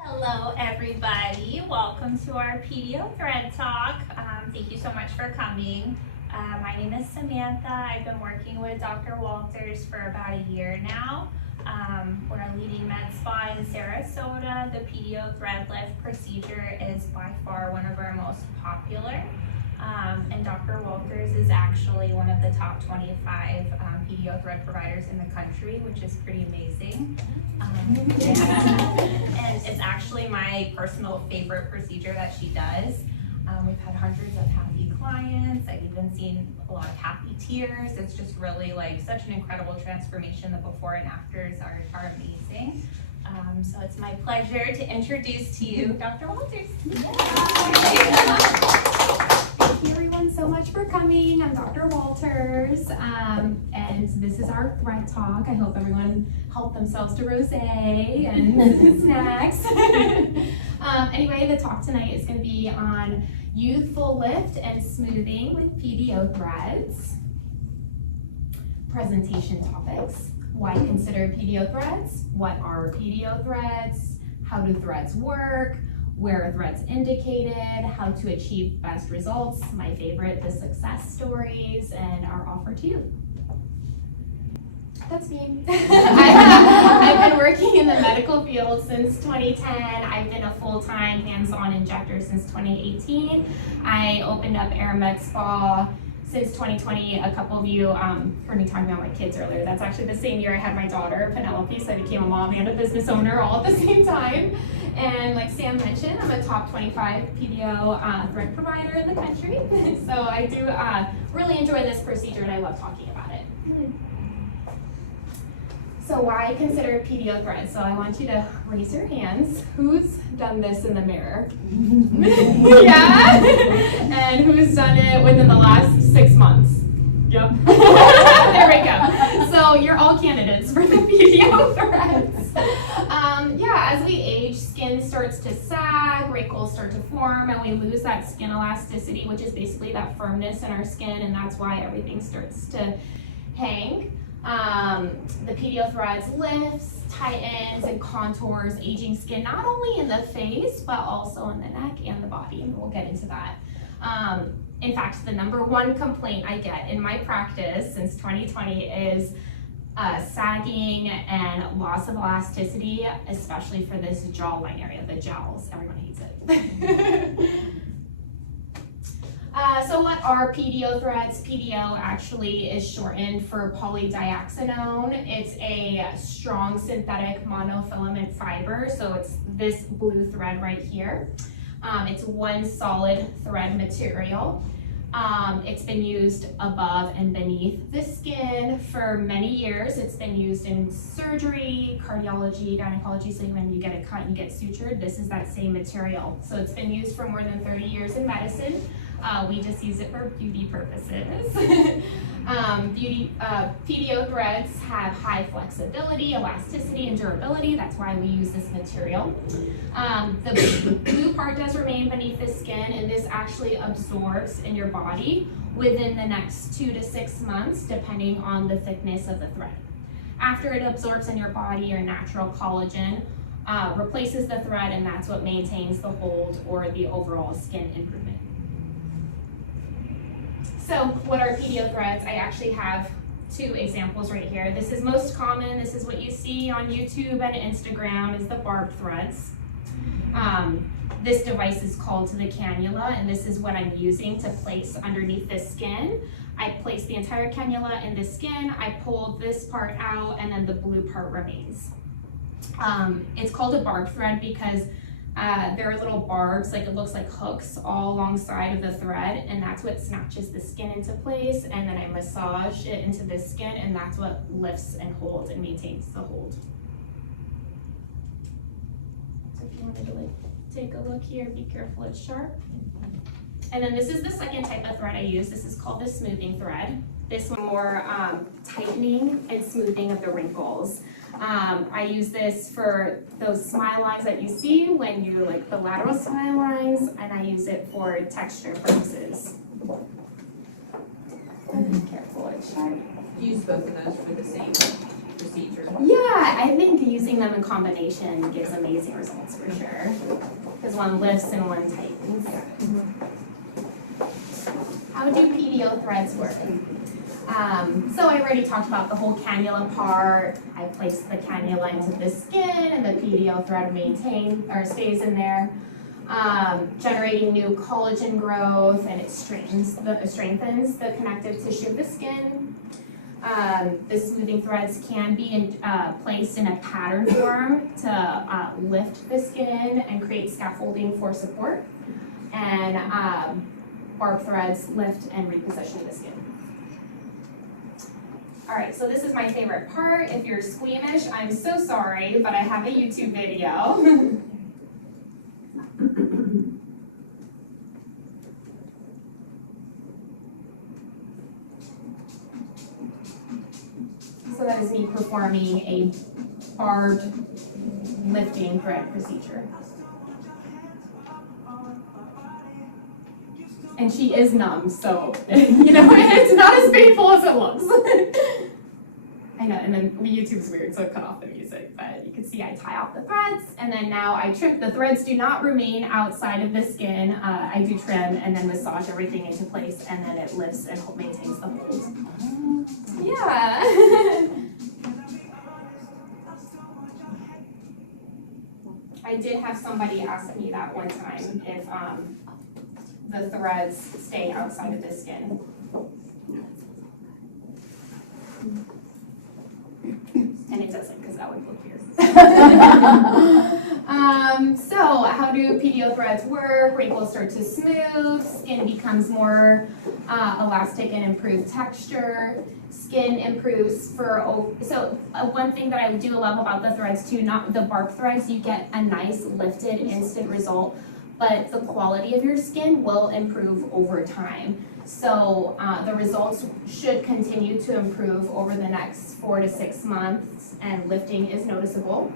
Hello everybody, welcome to our PDO Thread Talk. Thank you so much for coming. My name is Samantha. I've been working with Dr. Walters for about a year now. We're a leading med spa in Sarasota. The PDO Thread Lift procedure is by far one of our most popular. And Dr. Walters is actually one of the top 25 PDO thread providers in the country, which is pretty amazing. And it's actually my personal favorite procedure that she does. We've had hundreds of happy clients. I've even seen a lot of happy tears. It's just really like such an incredible transformation. The before and afters are amazing. So it's my pleasure to introduce to you Dr. Walters. Thank you everyone so much for coming. I'm Dr. Walters, and this is our Thread Talk. I hope everyone helped themselves to rosé and snacks. Anyway, the talk tonight is going to be on Youthful Lift and Smoothing with PDO Threads. Presentation topics. Why consider PDO threads? What are PDO threads? How do threads work? Where are threads indicated? How to achieve best results? My favorite, the success stories, and our offer to you. That's me. I've been working in the medical field since 2010. I've been a full-time hands-on injector since 2018. I opened up Aire MedSpa since 2020. A couple of you heard me talking about my kids earlier. That's actually the same year I had my daughter, Penelope, so I became a mom and a business owner all at the same time. And like Sam mentioned, I'm a top 25 PDO thread provider in the country. So I do really enjoy this procedure and I love talking about it. So why consider PDO threads? So I want you to raise your hands. Who's done this in the mirror? Yeah? And who's done it within the last 6 months? Yep. There we go. So you're all candidates for the PDO threads. As we age, skin starts to sag, wrinkles start to form, and we lose that skin elasticity, which is basically that firmness in our skin, and that's why everything starts to hang. The PDO threads lifts, tightens, and contours aging skin, not only in the face, but also in the neck and the body, and we'll get into that. In fact, the #1 complaint I get in my practice since 2020 is sagging and loss of elasticity, especially for this jawline area, the jowls. Everyone hates it. So what are PDO threads? PDO actually is shortened for polydiaxanone. It's a strong synthetic monofilament fiber, so it's this blue thread right here. It's one solid thread material. It's been used above and beneath the skin for many years. It's been used in surgery, cardiology, gynecology, so when you get a cut and you get sutured, this is that same material. So it's been used for more than 30 years in medicine. We just use it for beauty purposes. PDO threads have high flexibility, elasticity, and durability. That's why we use this material. The blue part does remain beneath the skin, and this actually absorbs in your body within the next 2 to 6 months, depending on the thickness of the thread. After it absorbs in your body, your natural collagen replaces the thread, and that's what maintains the hold or the overall skin improvement. So what are PDO threads? I actually have 2 examples right here. This is most common. This is what you see on YouTube and Instagram is the barbed threads. This device is called the cannula, and this is what I'm using to place underneath the skin. I place the entire cannula in the skin, I pull this part out, and then the blue part remains. It's called a barbed thread because there are little barbs, like it looks like hooks all alongside of the thread, and that's what snatches the skin into place, and then I massage it into the skin, and that's what lifts and holds and maintains the hold. So if you wanted to like take a look here, be careful it's sharp. And then this is the second type of thread I use. This is called the smoothing thread. This one more tightening and smoothing of the wrinkles. I use this for those smile lines that you see when you like the lateral smile lines, and I use it for texture purposes. Be careful, it's sharp. Use both of those for the same procedure. Yeah, I think using using them in combination gives amazing results for sure. Because one lifts and one tightens. How do PDO threads work? So I already talked about the whole cannula part. I place the cannula into the skin and the PDO thread stays in there, generating new collagen growth, and it strengthens the connective tissue of the skin. The smoothing threads can be placed in a pattern form to lift the skin and create scaffolding for support. And barb threads lift and reposition the skin. All right, so this is my favorite part. If you're squeamish, I'm so sorry, but I have a YouTube video. So that is me performing a barbed lifting thread procedure. And she is numb, so, you know, it's not as painful as it looks. I know, and then YouTube's weird, so it cut off the music, but you can see I tie off the threads, and then now I trim. The threads do not remain outside of the skin. I do trim and then massage everything into place, and then it lifts and maintains the hold. Yeah. I did have somebody ask me that one time if the threads stay outside of the skin. And it doesn't, because that would look weird. So how do PDO threads work? Wrinkles start to smooth, skin becomes more elastic and improved texture. Skin improves one thing that I do love about the threads too, not the barb threads, you get a nice lifted instant result, but the quality of your skin will improve over time. So the results should continue to improve over the next 4 to 6 months, and lifting is noticeable.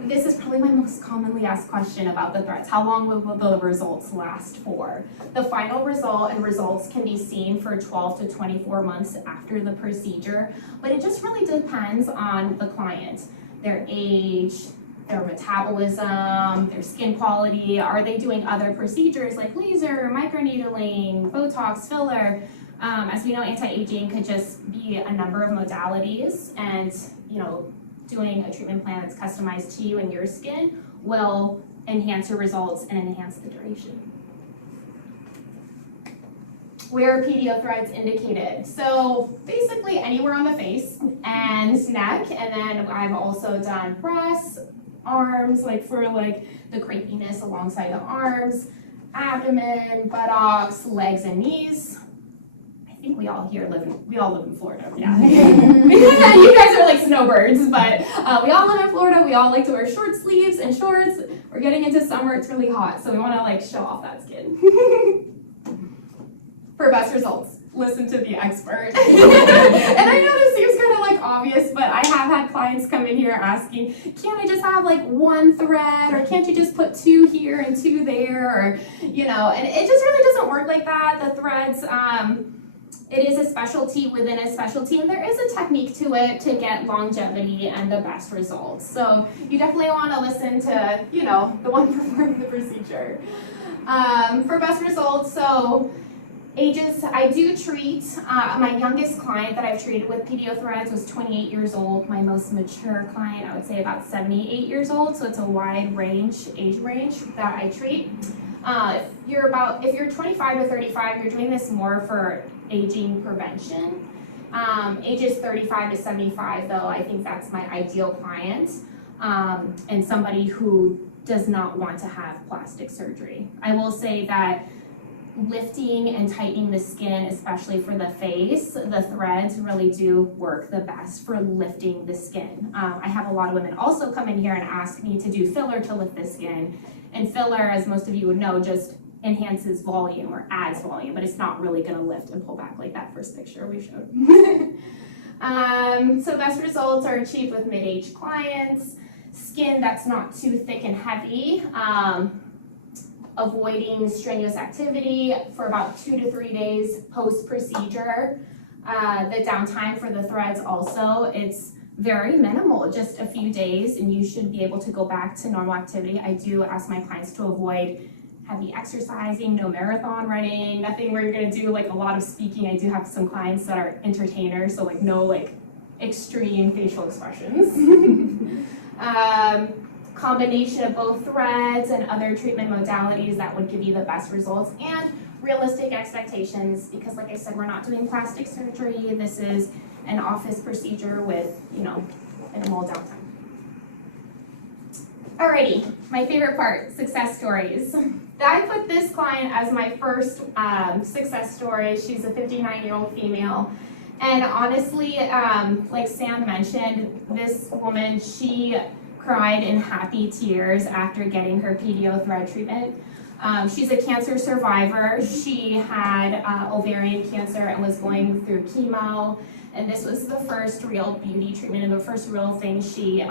This is probably my most commonly asked question about the threads. How long will the results last for? The final result and results can be seen for 12 to 24 months after the procedure, but it just really depends on the client, their age, their metabolism, their skin quality. Are they doing other procedures like laser, microneedling, Botox, filler? As we know, anti-aging could just be a number of modalities, and doing a treatment plan that's customized to you and your skin will enhance your results and enhance the duration. Where are PDO threads indicated? So basically anywhere on the face and neck, and then I've also done breasts, arms, for the crepiness alongside the arms, abdomen, buttocks, legs, and knees. I think we all live in Florida. Yeah. You guys are like snowbirds, but we all live in Florida. We all like to wear short sleeves and shorts. We're getting into summer, it's really hot, so we want to show off that skin. For best results, listen to the expert. And I know this seems kind of obvious, but I have had clients come in here asking, can't I just have one thread, or can't you just put 2 here and 2 there, or and it just really doesn't work like that. The threads, it is a specialty within a specialty, and there is a technique to it to get longevity and the best results. So you definitely want to listen to, the one performing the procedure. For best results, so ages, I do treat, my youngest client that I've treated with PDO threads was 28 years old. My most mature client, I would say about 78 years old, so it's a wide age range that I treat. If you're 25 to 35, you're doing this more for aging prevention. Ages 35 to 75, though, I think that's my ideal client, and somebody who does not want to have plastic surgery. I will say that lifting and tightening the skin, especially for the face, the threads really do work the best for lifting the skin. I have a lot of women also come in here and ask me to do filler to lift the skin, and filler, as most of you would know, just enhances volume or adds volume, but it's not really going to lift and pull back like that first picture we showed. So best results are achieved with mid-age clients, skin that's not too thick and heavy, avoiding strenuous activity for about 2 to 3 days post-procedure. The downtime for the threads also, it's very minimal, just a few days, and you should be able to go back to normal activity. I do ask my clients to avoid heavy exercising, no marathon running, nothing where you're gonna do like a lot of speaking. I do have some clients that are entertainers, so like no like extreme facial expressions. Combination of both threads and other treatment modalities that would give you the best results, and realistic expectations, because like I said, we're not doing plastic surgery. This is an office procedure with, you know, minimal downtime. Alrighty, my favorite part, success stories. I put this client as my first success story. She's a 59-year-old female. And honestly, like Sam mentioned, this woman, she cried in happy tears after getting her PDO thread treatment. She's a cancer survivor. She had ovarian cancer and was going through chemo. And this was the first real beauty treatment and the first real thing she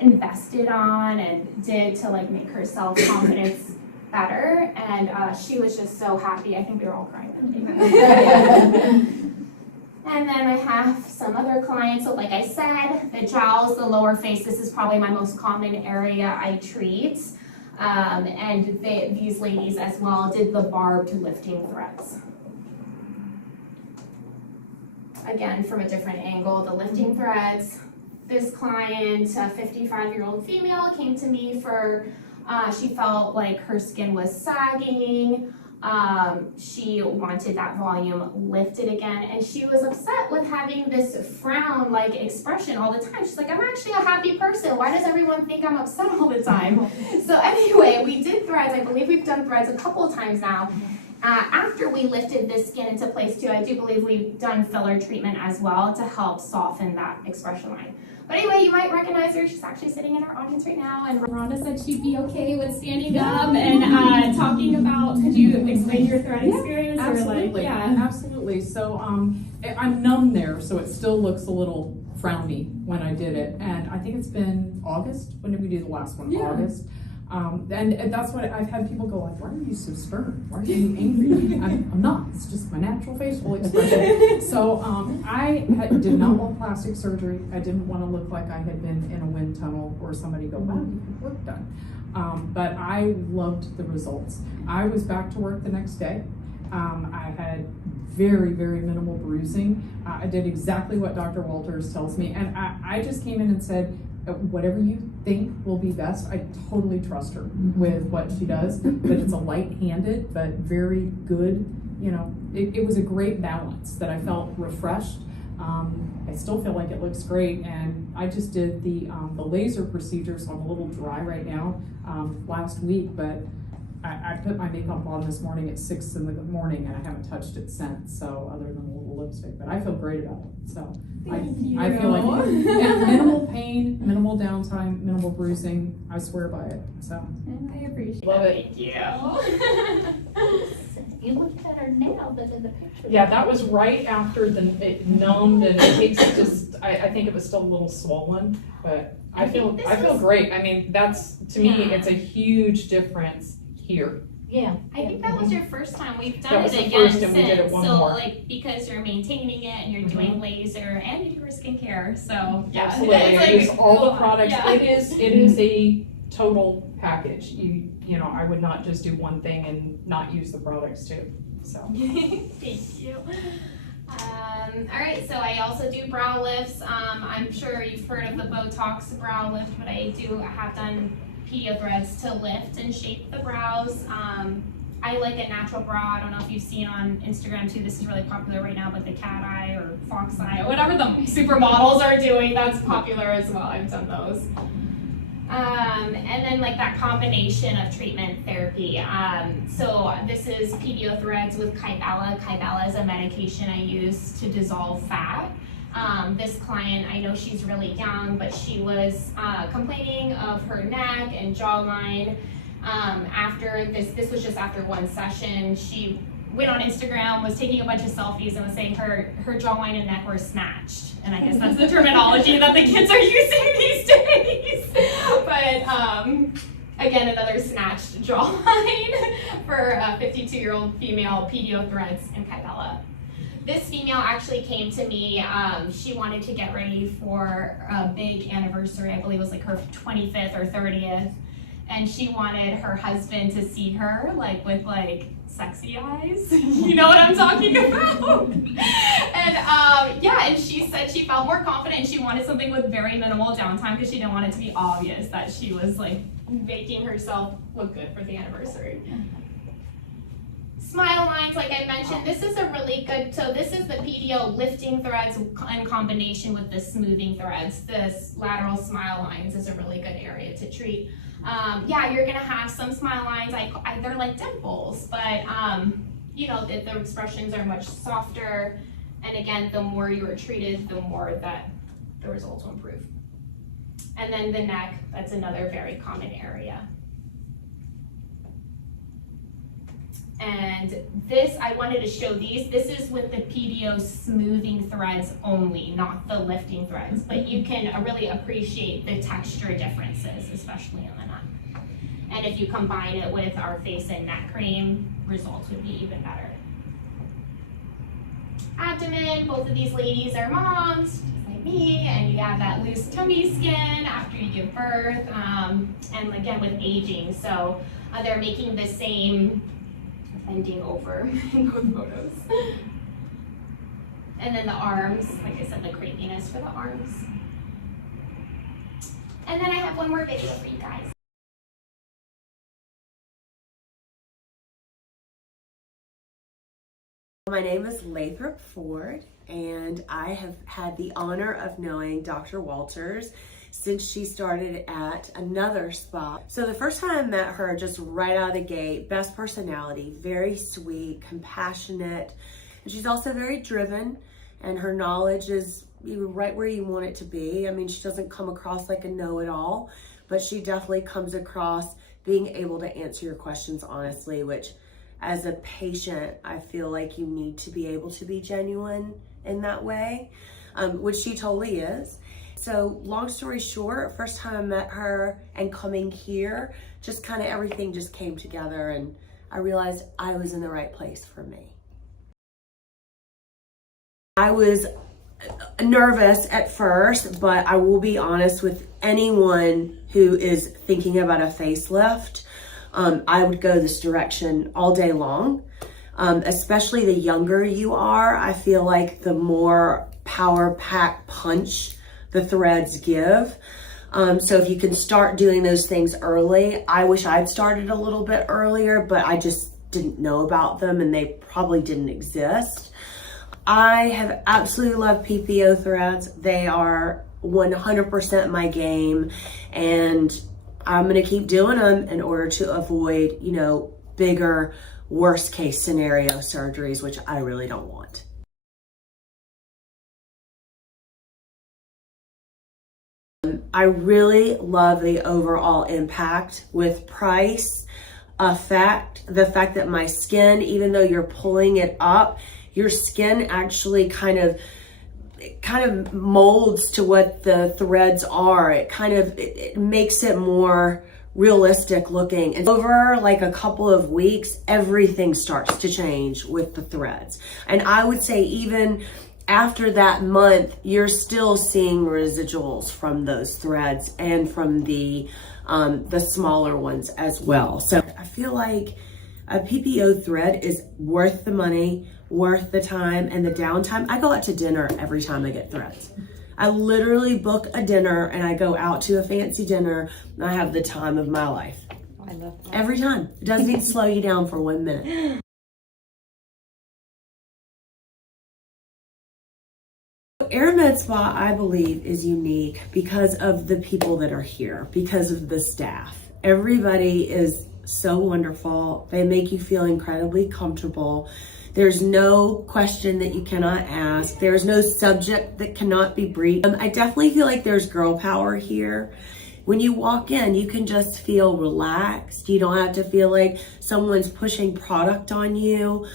invested on and did to like make her self-confidence better. And she was just so happy. I think we were all crying. And then I have some other clients. So like I said, the jowls, the lower face, this is probably my most common area I treat. And these ladies as well did the barbed lifting threads. Again, from a different angle, the lifting threads. This client, a 55-year-old female, came to me for, she felt like her skin was sagging. She wanted that volume lifted again, and she was upset with having this frown-like expression all the time. She's like, I'm actually a happy person. Why does everyone think I'm upset all the time? So anyway, we did threads. I believe we've done threads a couple of times now. After we lifted this skin into place too, I do believe we've done filler treatment as well to help soften that expression line. But anyway, you might recognize her. She's actually sitting in our audience right now, and Rhonda said she'd be okay with standing up and talking about, could you explain your thread experience? Absolutely, Or like, absolutely. So I'm numb there, so it still looks a little frowny when I did it. And I think it's been August. When did we do the last one? Yeah. August. And that's what I've had people go like, why are you so stern? Why are you angry? I'm not. It's just my natural facial expression. So I did not want plastic surgery. I didn't want to look like I had been in a wind tunnel or somebody go, wow, you have work done. But I loved the results. I was back to work the next day. I had very, very minimal bruising. I did exactly what Dr. Walters tells me. And I just came in and said, whatever you think will be best, I totally trust her with what she does, but it's a light-handed, but very good, you know, it was a great balance that I felt refreshed. I still feel like it looks great, and I just did the laser procedure, so I'm a little dry right now, last week, but I put my makeup on this morning at 6 in the morning, and I haven't touched it since, so other than a little lipstick, but I feel great about it, so. I feel like minimal pain, minimal downtime, minimal bruising. I swear by it. So I appreciate love it. it. Thank you. You look better now than in the picture. Yeah, that was right after it numbed and it takes just. I think it was still a little swollen, but I feel great. I mean, that's to me, it's a huge difference here. Yeah. I think that was your first time. We've done That was it the again first, and we did it since. one So more. like because you're maintaining it and you're doing laser and you do your skincare. So yeah, Absolutely. it's I use all the products. Yeah. It is a total package. You know, I would not just do one thing and not use the products too. So Thank you. All right, so I also do brow lifts. I'm sure you've heard of the Botox brow lift, but I do have done PDO threads to lift and shape the brows. I like a natural brow. I don't know if you've seen on Instagram too, this is really popular right now, but the cat eye or fox eye or whatever the supermodels are doing, that's popular as well. I've done those. And then like that combination of treatment therapy. So this is PDO threads with Kybella. Kybella is a medication I use to dissolve fat. This client, I know she's really young, but she was complaining of her neck and jawline. After this was just after one session, she went on Instagram, was taking a bunch of selfies and was saying her jawline and neck were snatched. And I guess that's the terminology that the kids are using these days. But again, another snatched jawline for a 52-year-old female, PDO threads and Kybella. This female actually came to me. She wanted to get ready for a big anniversary. I believe it was like her 25th or 30th. And she wanted her husband to see her like with like sexy eyes. You know what I'm talking about? And yeah, and she said she felt more confident and she wanted something with very minimal downtime because she didn't want it to be obvious that she was like making herself look good for the anniversary. Smile lines, like I mentioned, this is a really good, so this is the PDO lifting threads in combination with the smoothing threads. This lateral smile lines is a really good area to treat. Yeah, you're gonna have some smile lines, they're like dimples, but you know, the expressions are much softer. And again, the more you are treated, the more that the results will improve. And then the neck, that's another very common area. And this, I wanted to show these. This is with the PDO smoothing threads only, not the lifting threads. But you can really appreciate the texture differences, especially in the neck. And if you combine it with our face and neck cream, results would be even better. Abdomen, both of these ladies are moms, just like me, and you have that loose tummy skin after you give birth, and again with aging. So they're making the same bending over in those photos. And then the arms, like I said, the creepiness for the arms. And then I have one more video for you guys. My name is Lathrop Ford, and I have had the honor of knowing Dr. Walters since she started at another spa. So the first time I met her, just right out of the gate, best personality, very sweet, compassionate, and she's also very driven, and her knowledge is right where you want it to be. I mean, she doesn't come across like a know-it-all, but she definitely comes across being able to answer your questions honestly, which as a patient, I feel like you need to be able to be genuine in that way, which she totally is. So long story short, first time I met her and coming here, just kind of everything just came together and I realized I was in the right place for me. I was nervous at first, but I will be honest with anyone who is thinking about a facelift, I would go this direction all day long. Especially the younger you are, I feel like the more power-packed punch the threads give. So if you can start doing those things early, I wish I'd started a little bit earlier, but I just didn't know about them and they probably didn't exist. I have absolutely loved PDO threads. They are 100% my game, and I'm gonna keep doing them in order to avoid, you know, bigger, worst case scenario surgeries, which I really don't want. I really love the overall impact with price, effect, the fact that my skin, even though you're pulling it up, your skin actually kind of molds to what the threads are. It makes it more realistic looking. And over like a couple of weeks, everything starts to change with the threads. And I would say even after that month, you're still seeing residuals from those threads and from the smaller ones as well. So I feel like a PDO thread is worth the money, worth the time and the downtime. I go out to dinner every time I get threads. I literally book a dinner and I go out to a fancy dinner and I have the time of my life. I love that. Every time. It doesn't even slow you down for 1 minute. Aire MedSpa, I believe, is unique because of the people that are here, because of the staff. Everybody is so wonderful. They make you feel incredibly comfortable. There's no question that you cannot ask. There's no subject that cannot be briefed. I definitely feel like there's girl power here. When you walk in, you can just feel relaxed. You don't have to feel like someone's pushing product on you.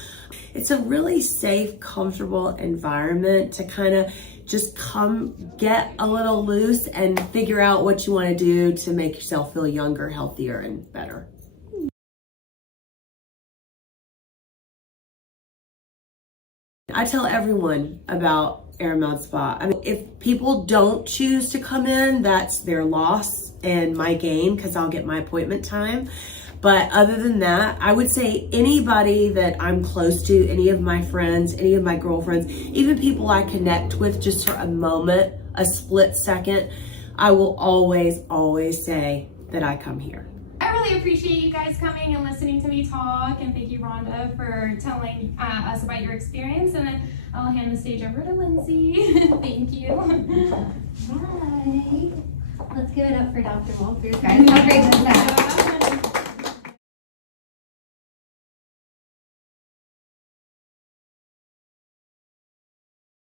It's a really safe, comfortable environment to kind of just come get a little loose and figure out what you want to do to make yourself feel younger, healthier, and better. I tell everyone about Aire MedSpa. I mean, if people don't choose to come in, that's their loss and my gain, because I'll get my appointment time. But other than that, I would say anybody that I'm close to, any of my friends, any of my girlfriends, even people I connect with just for a moment, a split second, I will always say that I come here. I really appreciate you guys coming and listening to me talk, and thank you, Rhonda, for telling us about your experience. And then I'll hand the stage over to Lindsay. Thank you. Hi. Let's give it up for Dr. Walters, guys. How great was that?